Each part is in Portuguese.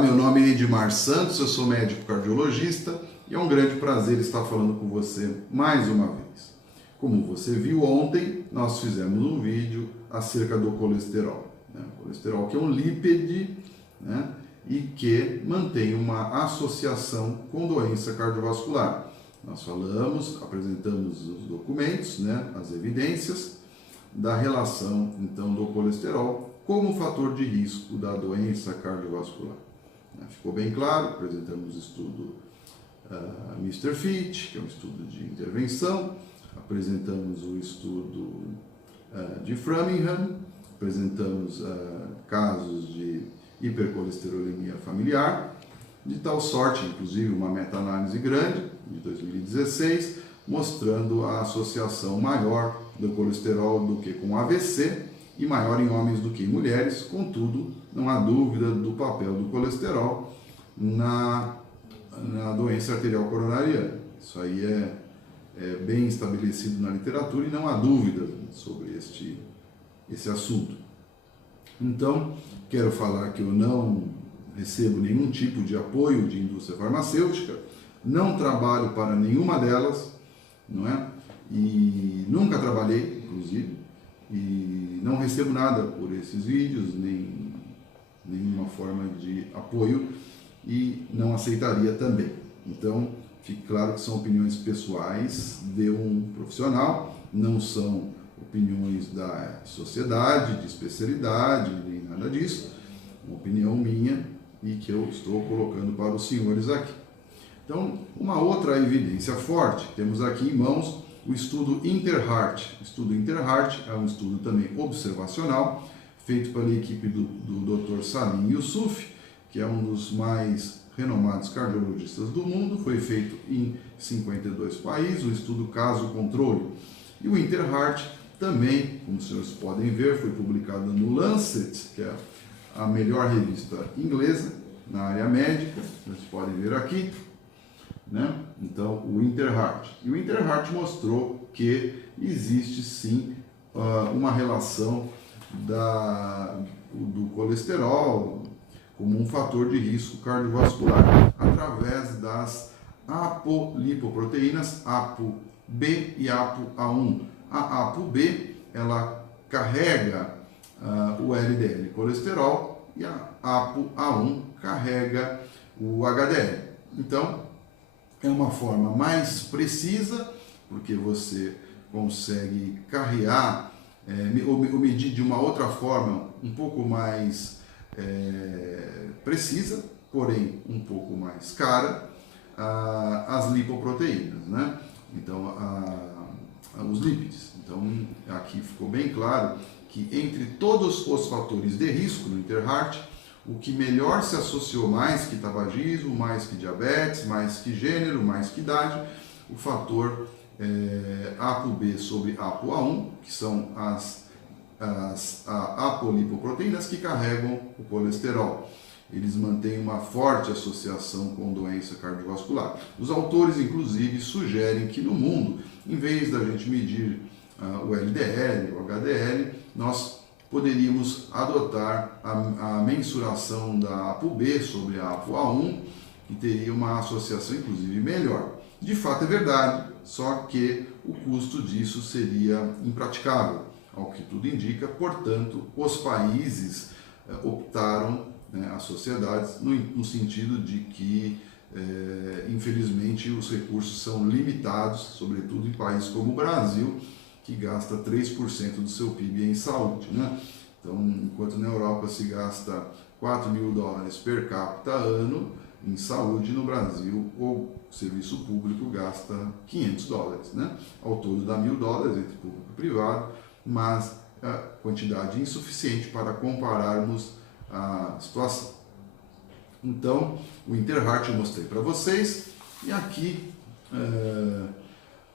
meu nome é Edmar Santos, eu sou médico cardiologista e é um grande prazer estar falando com você mais uma vez. Como você viu ontem, nós fizemos um vídeo acerca do colesterol. O colesterol que é um lipide, e que mantém uma associação com doença cardiovascular. Nós falamos, apresentamos os documentos, as evidências da relação então do colesterol como fator de risco da doença cardiovascular. Ficou bem claro, apresentamos o estudo Mr. Fit, que é um estudo de intervenção, apresentamos o estudo de Framingham, apresentamos casos de hipercolesterolemia familiar, de tal sorte, inclusive, uma meta-análise grande, de 2016, mostrando a associação maior do colesterol do que com AVC e maior em homens do que em mulheres. Contudo, não há dúvida do papel do colesterol na doença arterial coronariana. Isso aí é bem estabelecido na literatura e não há dúvida sobre esse assunto. Então, quero falar que eu não recebo nenhum tipo de apoio de indústria farmacêutica, não trabalho para nenhuma delas, E nunca trabalhei, inclusive, e não recebo nada por esses vídeos, nem nenhuma forma de apoio e não aceitaria também. Então, fique claro que são opiniões pessoais de um profissional, não são opiniões da sociedade, de especialidade, nem nada disso. Uma opinião minha e que eu estou colocando para os senhores aqui. Então, uma outra evidência forte, temos aqui em mãos o estudo InterHeart. O estudo InterHeart é um estudo também observacional, feito pela equipe do Dr. Salim Yusuf, que é um dos mais renomados cardiologistas do mundo. Foi feito em 52 países, o estudo caso-controle. E o InterHeart também, como os senhores podem ver, foi publicado no Lancet, que é a melhor revista inglesa na área médica. Vocês podem ver aqui. Então, o InterHeart. E o InterHeart mostrou que existe sim uma relação do colesterol como um fator de risco cardiovascular através das apolipoproteínas ApoB e ApoA1. A ApoB, ela carrega o LDL colesterol e a ApoA1 carrega o HDL. Então, é uma forma mais precisa, porque você consegue carrear ou medir de uma outra forma um pouco mais precisa, porém um pouco mais cara, as lipoproteínas, Então, os lípides. Então, aqui ficou bem claro que entre todos os fatores de risco no InterHeart, o que melhor se associou mais que tabagismo, mais que diabetes, mais que gênero, mais que idade, o fator ApoB sobre ApoA1, que são as apolipoproteínas que carregam o colesterol. Eles mantêm uma forte associação com doença cardiovascular. Os autores, inclusive, sugerem que no mundo, em vez da gente medir o LDL, o HDL, nós poderíamos adotar a mensuração da ApoB sobre a ApoA1, que teria uma associação, inclusive, melhor. De fato é verdade, só que o custo disso seria impraticável, ao que tudo indica. Portanto, os países optaram, as sociedades, no sentido de que, infelizmente, os recursos são limitados, sobretudo em países como o Brasil, que gasta 3% do seu PIB em saúde. Então, enquanto na Europa se gasta $4.000 per capita ano em saúde, no Brasil o serviço público gasta $500. Ao todo dá $1.000 entre público e privado, mas a quantidade insuficiente para compararmos a situação. Então, o InterHeart eu mostrei para vocês, e aqui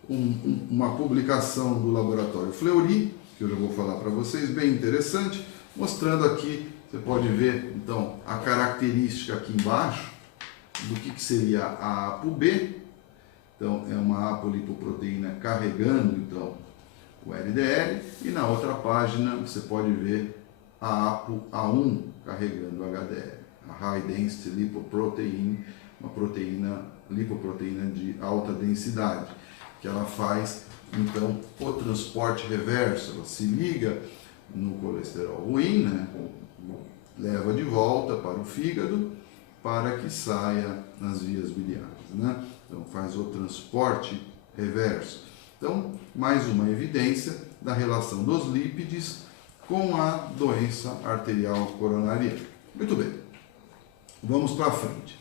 uma publicação do laboratório Fleury, que eu já vou falar para vocês, bem interessante, mostrando aqui, você pode ver então a característica aqui embaixo do que seria a ApoB. Então, é uma apolipoproteína carregando então o LDL, e na outra página você pode ver a ApoA1 carregando o HDL. a High Density Lipoprotein, uma lipoproteína de alta densidade, que ela faz então o transporte reverso, ela se liga no colesterol ruim, né? Leva de volta para o fígado para que saia nas vias biliares, né? Então faz o transporte reverso. Então, mais uma evidência da relação dos lípides com a doença arterial coronariana. Muito bem, vamos para frente.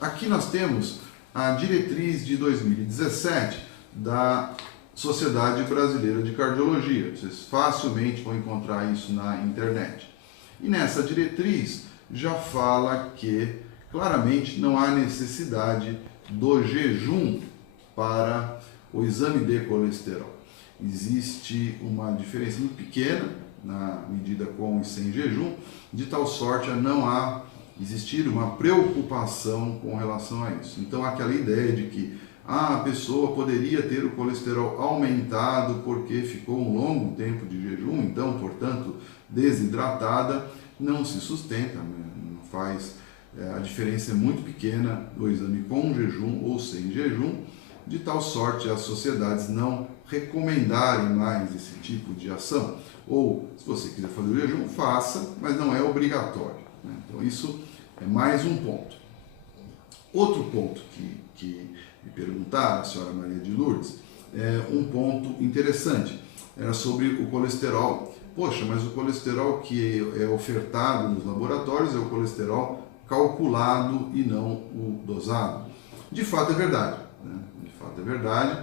Aqui nós temos a diretriz de 2017 da Sociedade Brasileira de Cardiologia. Vocês facilmente vão encontrar isso na internet. E nessa diretriz já fala que claramente não há necessidade do jejum para o exame de colesterol. Existe uma diferença muito pequena na medida com e sem jejum, de tal sorte a não existir uma preocupação com relação a isso. Então, aquela ideia de que a pessoa poderia ter o colesterol aumentado porque ficou um longo tempo de jejum, então, portanto, desidratada, não se sustenta, não faz. A diferença é muito pequena do exame com jejum ou sem jejum, de tal sorte as sociedades não recomendarem mais esse tipo de ação. Ou, se você quiser fazer o jejum, faça, mas não é obrigatório, né? Então, isso é mais um ponto. Outro ponto que me perguntaram, a senhora Maria de Lourdes, é um ponto interessante. Era sobre o colesterol. Poxa, mas o colesterol que é ofertado nos laboratórios é o colesterol calculado e não o dosado. De fato é verdade, né? De fato é verdade.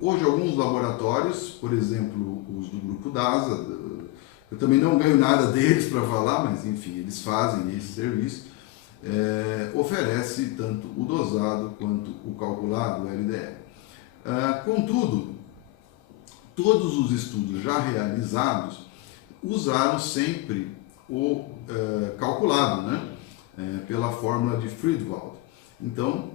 Hoje alguns laboratórios, por exemplo os do grupo DASA, eu também não ganho nada deles para falar, mas enfim, eles fazem esse serviço, oferece tanto o dosado quanto o calculado, o LDL. Contudo, todos os estudos já realizados usaram sempre o calculado, né? Pela fórmula de Friedewald. Então,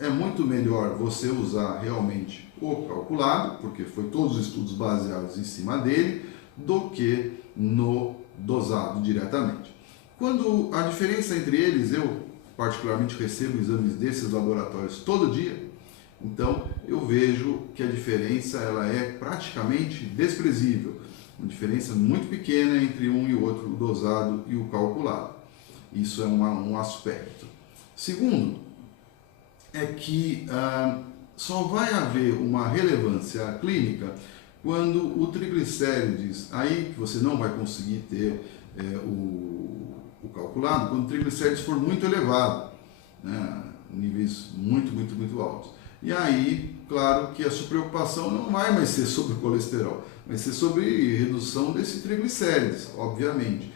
é muito melhor você usar realmente o calculado, porque foi todos os estudos baseados em cima dele, do que no dosado diretamente. Quando a diferença entre eles, eu particularmente recebo exames desses laboratórios todo dia, então eu vejo que a diferença ela é praticamente desprezível. Uma diferença muito pequena entre um e o outro, o dosado e o calculado. Isso é um aspecto. Segundo, é que só vai haver uma relevância clínica quando o triglicérides, aí que você não vai conseguir ter o calculado, quando o triglicérides for muito elevado, né, níveis muito altos. E aí, claro que a sua preocupação não vai mais ser sobre o colesterol, vai ser sobre redução desse triglicérides, obviamente,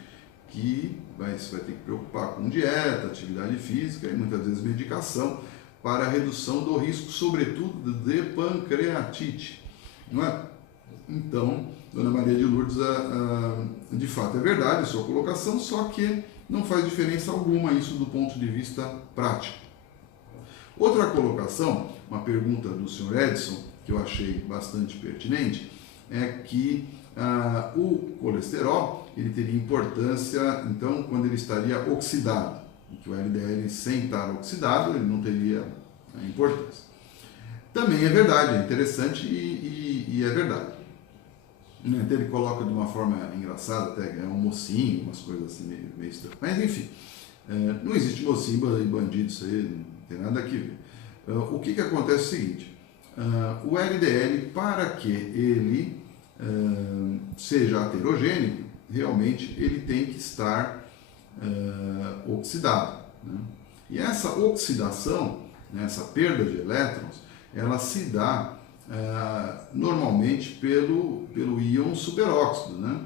que você vai ter que preocupar com dieta, atividade física e muitas vezes medicação para a redução do risco, sobretudo de pancreatite, não é? Então, Dona Maria de Lourdes, de fato é verdade a sua colocação, só que não faz diferença alguma isso do ponto de vista prático. Outra colocação, uma pergunta do Sr. Edson, que eu achei bastante pertinente, é que o colesterol ele teria importância, então, quando ele estaria oxidado, e que o LDL sem estar oxidado, ele não teria importância. Também é verdade, é interessante e é verdade. Então ele coloca de uma forma engraçada, até é um mocinho, umas coisas assim meio estranhas. Mas enfim, não existe mocinho e bandido, isso aí não tem nada a ver. O que acontece é o seguinte, o LDL, para que ele seja aterogênico, realmente ele tem que estar oxidado, né? E essa oxidação, né, essa perda de elétrons, ela se dá normalmente pelo íon superóxido, né,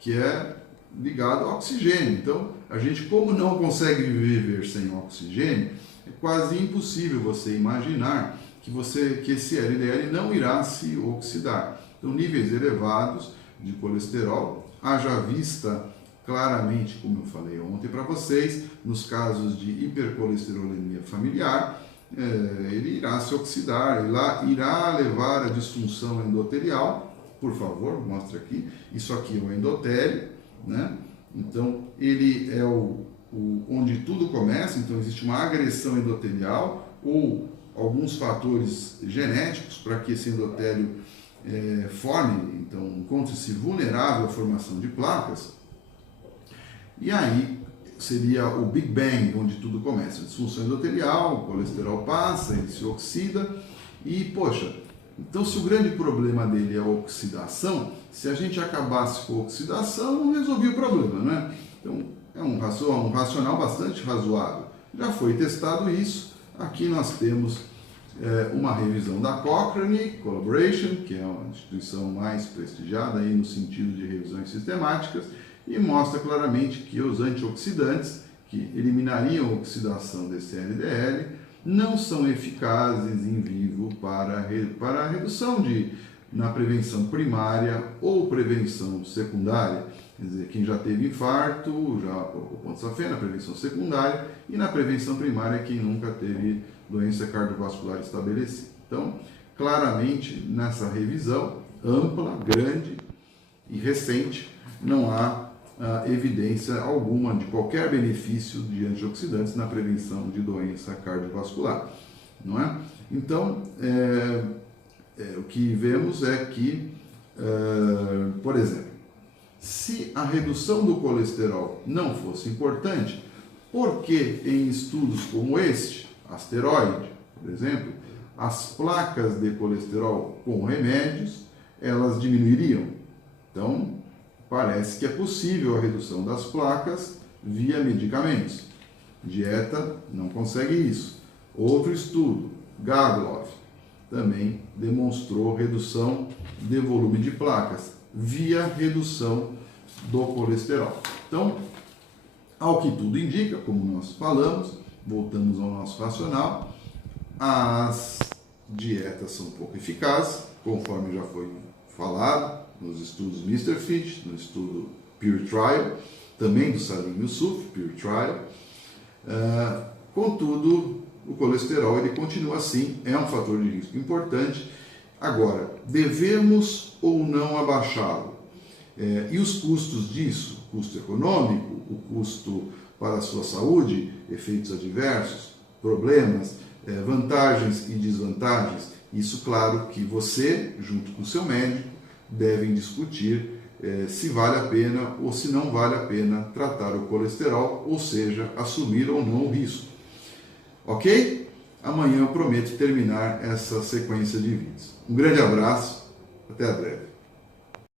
que é ligado ao oxigênio. Então, a gente, como não consegue viver sem oxigênio, é quase impossível você imaginar que esse LDL não irá se oxidar. Então, níveis elevados de colesterol, haja vista claramente, como eu falei ontem para vocês, nos casos de hipercolesterolemia familiar, ele irá se oxidar, irá levar à disfunção endotelial. Por favor, mostra aqui. Isso aqui é o endotélio, né? Então, ele é onde tudo começa, então existe uma agressão endotelial ou alguns fatores genéticos para que esse endotélio forme, então encontre-se vulnerável à formação de placas. E aí seria o Big Bang, onde tudo começa. Disfunção endotelial, o colesterol passa, ele se oxida e, poxa, então se o grande problema dele é a oxidação, se a gente acabasse com a oxidação, não resolvia o problema, né? Então é um racional bastante razoável. Já foi testado isso. Aqui nós temos uma revisão da Cochrane Collaboration, que é uma instituição mais prestigiada aí no sentido de revisões sistemáticas, e mostra claramente que os antioxidantes, que eliminariam a oxidação desse LDL, não são eficazes em vivo para a redução na prevenção primária ou prevenção secundária. Quer dizer, quem já teve infarto, já o ponto safena, na prevenção secundária, e na prevenção primária, quem nunca teve doença cardiovascular estabelecida. Então, claramente, nessa revisão ampla, grande e recente, não há evidência alguma de qualquer benefício de antioxidantes na prevenção de doença cardiovascular, não é? Então, o que vemos é que, por exemplo, se a redução do colesterol não fosse importante, por que em estudos como este, asteroide, por exemplo, as placas de colesterol com remédios, elas diminuiriam? Então, parece que é possível a redução das placas via medicamentos. Dieta não consegue isso. Outro estudo, Gaglov, também demonstrou redução de volume de placas via redução do colesterol. Então, ao que tudo indica, como nós falamos, voltamos ao nosso racional, as dietas são pouco eficazes, conforme já foi falado nos estudos Mr. Fit, no estudo Pure Trial, também do Salim Yusuf, Pure Trial. Contudo, o colesterol ele continua assim, é um fator de risco importante. Agora, devemos ou não abaixá-lo? E os custos disso? O custo econômico, o custo para a sua saúde, efeitos adversos, problemas, vantagens e desvantagens. Isso, claro, que você, junto com o seu médico, devem discutir se vale a pena ou se não vale a pena tratar o colesterol, ou seja, assumir ou não o risco. Ok? Amanhã eu prometo terminar essa sequência de vídeos. Um grande abraço, até a breve.